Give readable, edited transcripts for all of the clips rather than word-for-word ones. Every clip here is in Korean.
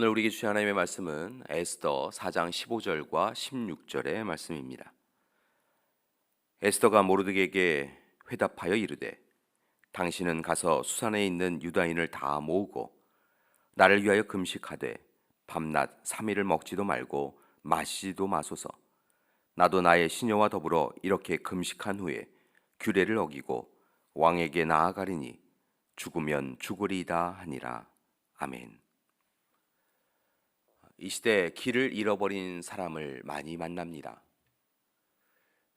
오늘 우리에게 주신 하나님의 말씀은 에스더 4장 15절과 16절의 말씀입니다. 에스더가 모르드게에게 회답하여 이르되 당신은 가서 수산에 있는 유다인을 다 모으고 나를 위하여 금식하되 밤낮 3일을 먹지도 말고 마시지도 마소서. 나도 나의 시녀와 더불어 이렇게 금식한 후에 규례를 어기고 왕에게 나아가리니 죽으면 죽으리이다 하니라. 아멘. 이 시대 길을 잃어버린 사람을 많이 만납니다.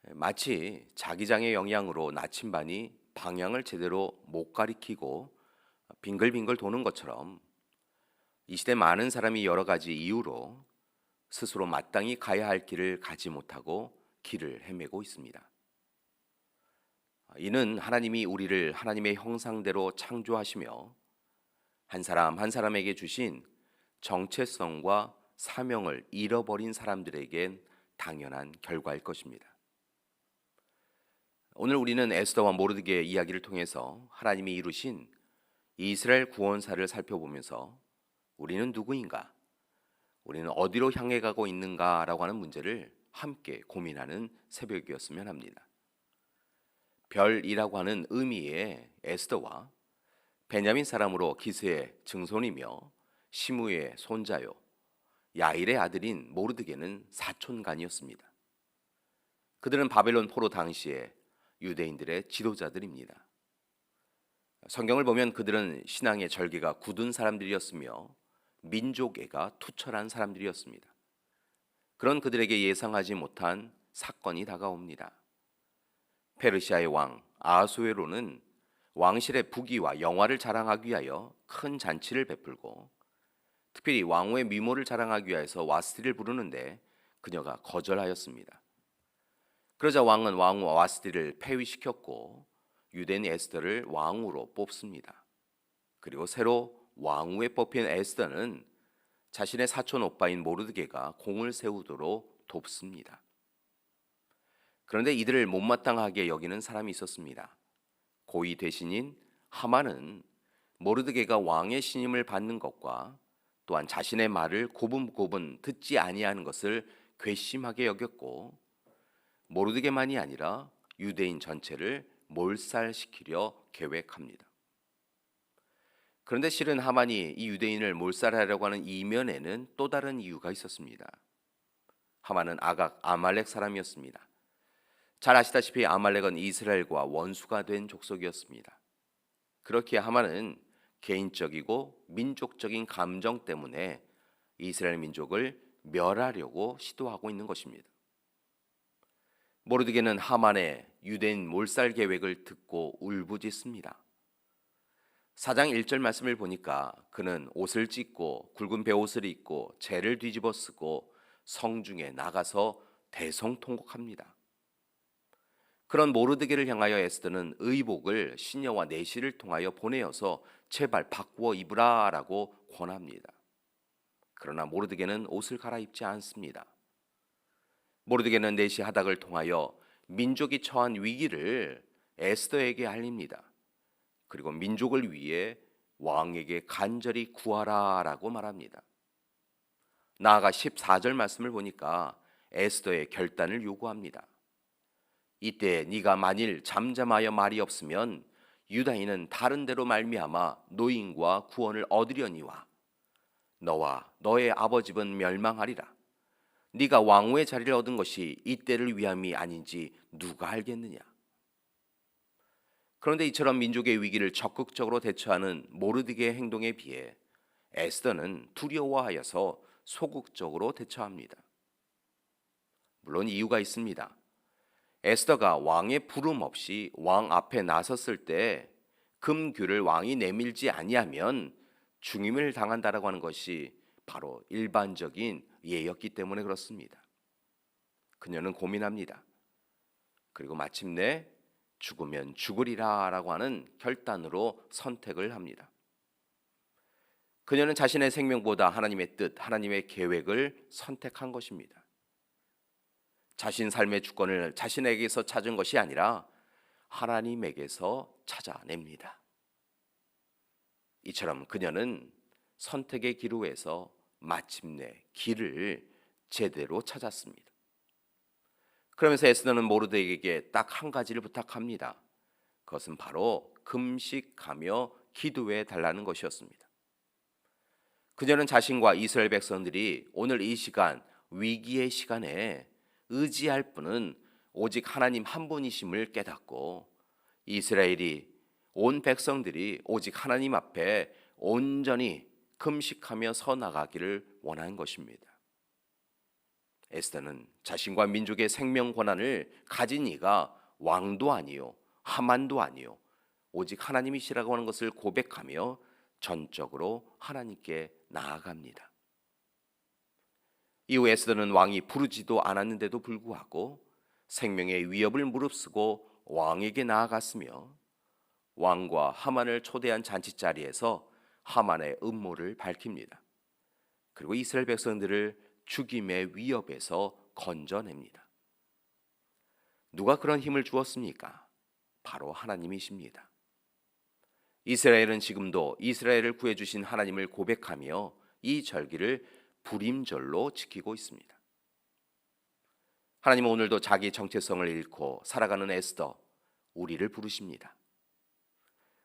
마치 자기장의 영향으로 나침반이 방향을 제대로 못 가리키고 빙글빙글 도는 것처럼 이 시대 많은 사람이 여러 가지 이유로 스스로 마땅히 가야 할 길을 가지 못하고 길을 헤매고 있습니다. 이는 하나님이 우리를 하나님의 형상대로 창조하시며 한 사람 한 사람에게 주신 정체성과 사명을 잃어버린 사람들에겐 당연한 결과일 것입니다. 오늘 우리는 에스더와 모르드게의 이야기를 통해서 하나님이 이루신 이스라엘 구원사를 살펴보면서 우리는 누구인가? 우리는 어디로 향해 가고 있는가라고 하는 문제를 함께 고민하는 새벽이었으면 합니다. 별이라고 하는 의미의 에스더와 베냐민 사람으로 기스의 증손이며 시므의 손자요 야일의 아들인 모르드게는 사촌간이었습니다. 그들은 바벨론 포로 당시에 유대인들의 지도자들입니다. 성경을 보면 그들은 신앙의 절개가 굳은 사람들이었으며 민족애가 투철한 사람들이었습니다. 그런 그들에게 예상하지 못한 사건이 다가옵니다. 페르시아의 왕 아하수에로는 왕실의 부귀와 영화를 자랑하기 위하여 큰 잔치를 베풀고 특별히 왕후의 미모를 자랑하기 위해서 와스티를 부르는데 그녀가 거절하였습니다. 그러자 왕은 왕후 와스티를 폐위시켰고 유대인 에스더를 왕후로 뽑습니다. 그리고 새로 왕후에 뽑힌 에스더는 자신의 사촌 오빠인 모르드게가 공을 세우도록 돕습니다. 그런데 이들을 못마땅하게 여기는 사람이 있었습니다. 고위 대신인 하만은 모르드게가 왕의 신임을 받는 것과 또한 자신의 말을 고분고분 듣지 아니하는 것을 괘씸하게 여겼고 모르드게만이 아니라 유대인 전체를 몰살시키려 계획합니다. 그런데 실은 하만이 이 유대인을 몰살하려고 하는 이면에는 또 다른 이유가 있었습니다. 하만은 아각 아말렉 사람이었습니다. 잘 아시다시피 아말렉은 이스라엘과 원수가 된 족속이었습니다. 그렇기에 하만은 개인적이고 민족적인 감정 때문에 이스라엘 민족을 멸하려고 시도하고 있는 것입니다. 모르드게는 하만의 유대인 몰살 계획을 듣고 울부짖습니다. 4장 1절 말씀을 보니까 그는 옷을 찢고 굵은 베옷을 입고 재를 뒤집어 쓰고 성중에 나가서 대성통곡합니다. 그런 모르드게를 향하여 에스더는 의복을 시녀와 내시를 통하여 보내어서 제발 바꾸어 입으라라고 권합니다. 그러나 모르드게는 옷을 갈아입지 않습니다. 모르드게는 내시 하닥을 통하여 민족이 처한 위기를 에스더에게 알립니다. 그리고 민족을 위해 왕에게 간절히 구하라라고 말합니다. 나아가 14절 말씀을 보니까 에스더의 결단을 요구합니다. 이때 네가 만일 잠잠하여 말이 없으면 유다인은 다른 데로 말미암아 노임과 구원을 얻으려니와 너와 너의 아버집은 멸망하리라. 네가 왕후의 자리를 얻은 것이 이때를 위함이 아닌지 누가 알겠느냐. 그런데 이처럼 민족의 위기를 적극적으로 대처하는 모르드게의 행동에 비해 에스더는 두려워하여서 소극적으로 대처합니다. 물론 이유가 있습니다. 에스더가 왕의 부름 없이 왕 앞에 나섰을 때 금규를 왕이 내밀지 아니하면 중임을 당한다라고 하는 것이 바로 일반적인 예였기 때문에 그렇습니다. 그녀는 고민합니다. 그리고 마침내 죽으면 죽으리라라고 하는 결단으로 선택을 합니다. 그녀는 자신의 생명보다 하나님의 뜻, 하나님의 계획을 선택한 것입니다. 자신 삶의 주권을 자신에게서 찾은 것이 아니라 하나님에게서 찾아냅니다. 이처럼 그녀는 선택의 기로에서 마침내 길을 제대로 찾았습니다. 그러면서 에스더는 모르드에게 딱 한 가지를 부탁합니다. 그것은 바로 금식하며 기도해 달라는 것이었습니다. 그녀는 자신과 이스라엘 백성들이 오늘 이 시간, 위기의 시간에 의지할 분은 오직 하나님 한 분이심을 깨닫고 이스라엘이, 온 백성들이 오직 하나님 앞에 온전히 금식하며 서 나가기를 원한 것입니다. 에스더는 자신과 민족의 생명 권한을 가진 이가 왕도 아니요 하만도 아니요 오직 하나님이시라고 하는 것을 고백하며 전적으로 하나님께 나아갑니다. 이후 에스더는 왕이 부르지도 않았는데도 불구하고 생명의 위협을 무릅쓰고 왕에게 나아갔으며 왕과 하만을 초대한 잔치자리에서 하만의 음모를 밝힙니다. 그리고 이스라엘 백성들을 죽임의 위협에서 건져냅니다. 누가 그런 힘을 주었습니까? 바로 하나님이십니다. 이스라엘은 지금도 이스라엘을 구해주신 하나님을 고백하며 이 절기를 불임절로 지키고 있습니다. 하나님은 오늘도 자기 정체성을 잃고 살아가는 에스더, 우리를 부르십니다.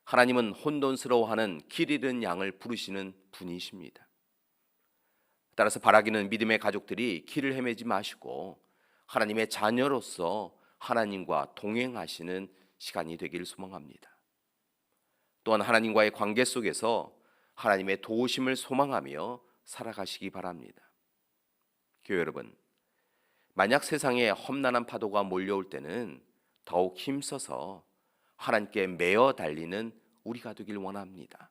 하나님은 혼돈스러워하는 길 잃은 양을 부르시는 분이십니다. 따라서 바라기는 믿음의 가족들이 길을 헤매지 마시고 하나님의 자녀로서 하나님과 동행하시는 시간이 되길 소망합니다. 또한 하나님과의 관계 속에서 하나님의 도우심을 소망하며 살아가시기 바랍니다. 교회 여러분, 만약 세상에 험난한 파도가 몰려올 때는 더욱 힘써서 하나님께 매어 달리는 우리가 되길 원합니다.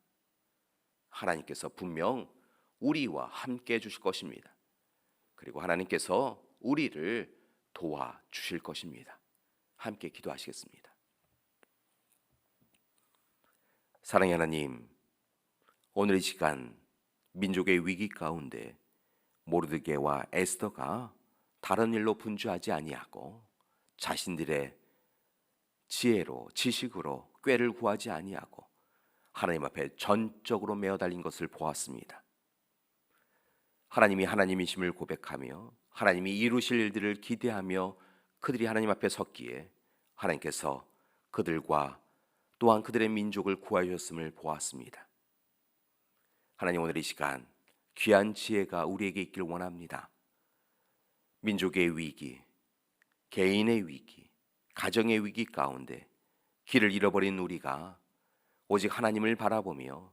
하나님께서 분명 우리와 함께 해주실 것입니다. 그리고 하나님께서 우리를 도와주실 것입니다. 함께 기도하시겠습니다. 사랑의 하나님, 오늘 이 시간 민족의 위기 가운데 모르드게와 에스더가 다른 일로 분주하지 아니하고 자신들의 지혜로, 지식으로 꾀를 구하지 아니하고 하나님 앞에 전적으로 매어 달린 것을 보았습니다. 하나님이 하나님이심을 고백하며 하나님이 이루실 일들을 기대하며 그들이 하나님 앞에 섰기에 하나님께서 그들과 또한 그들의 민족을 구하셨음을 보았습니다. 하나님, 오늘 이 시간 귀한 지혜가 우리에게 있길 원합니다. 민족의 위기, 개인의 위기, 가정의 위기 가운데 길을 잃어버린 우리가 오직 하나님을 바라보며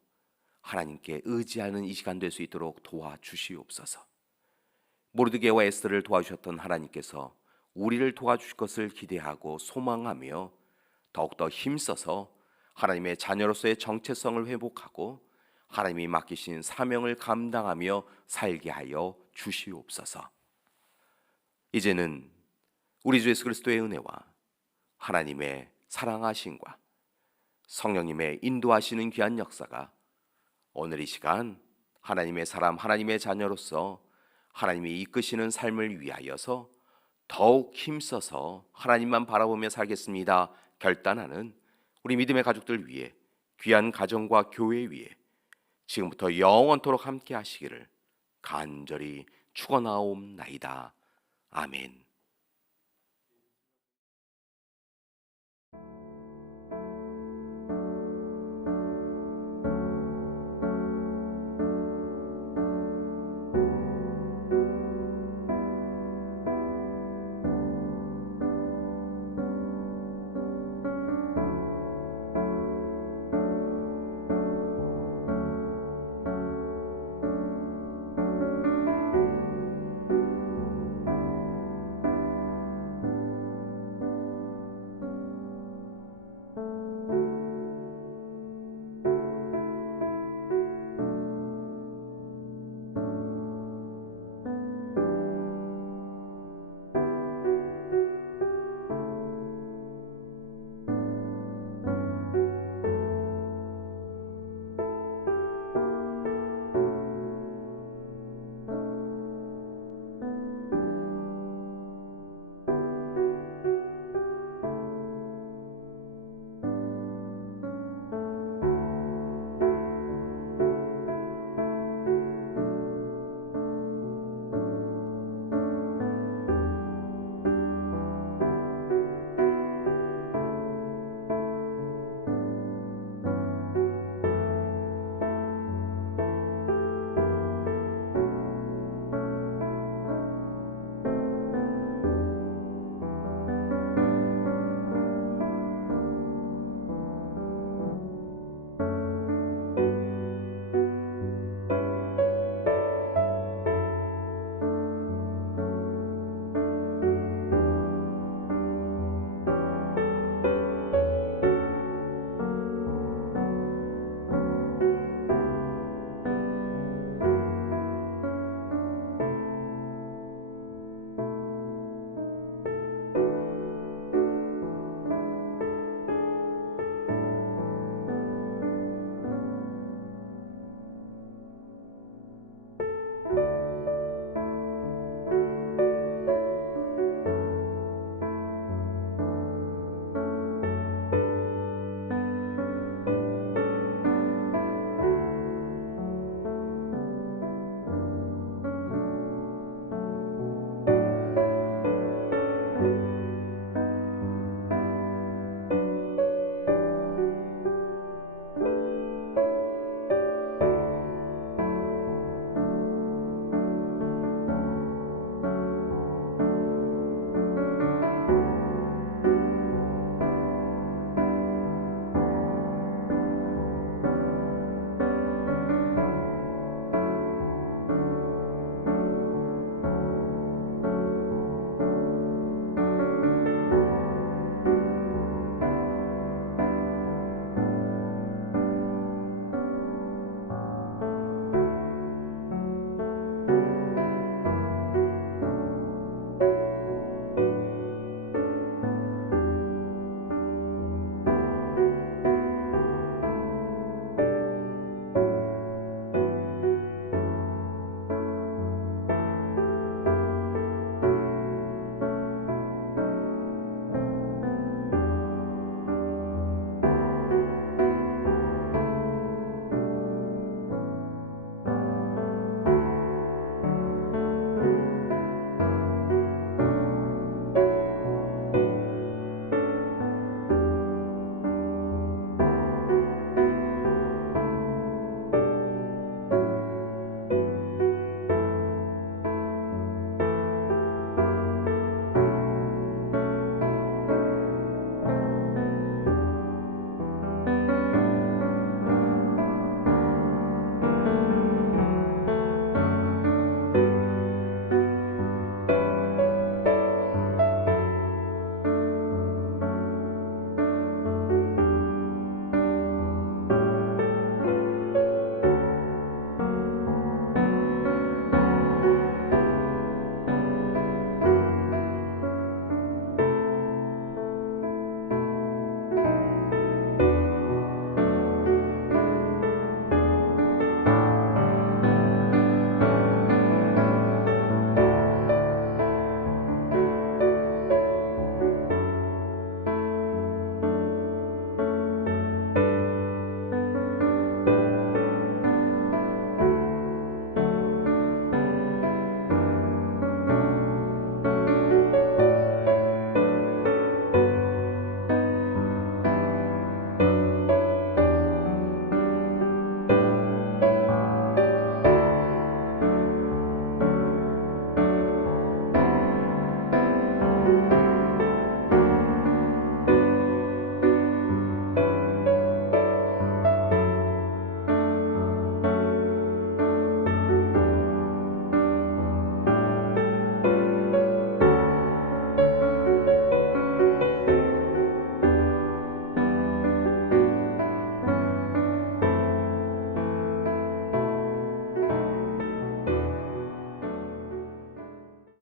하나님께 의지하는 이 시간 될 수 있도록 도와주시옵소서. 모르드게와 에스더를 도와주셨던 하나님께서 우리를 도와주실 것을 기대하고 소망하며 더욱더 힘써서 하나님의 자녀로서의 정체성을 회복하고 하나님이 맡기신 사명을 감당하며 살게 하여 주시옵소서. 이제는 우리 주 예수 그리스도의 은혜와 하나님의 사랑하심과 성령님의 인도하시는 귀한 역사가 오늘 이 시간 하나님의 사람, 하나님의 자녀로서 하나님이 이끄시는 삶을 위하여서 더욱 힘써서 하나님만 바라보며 살겠습니다 결단하는 우리 믿음의 가족들 위해, 귀한 가정과 교회 위에 지금부터 영원토록 함께 하시기를 간절히 축원하옵나이다. 아멘.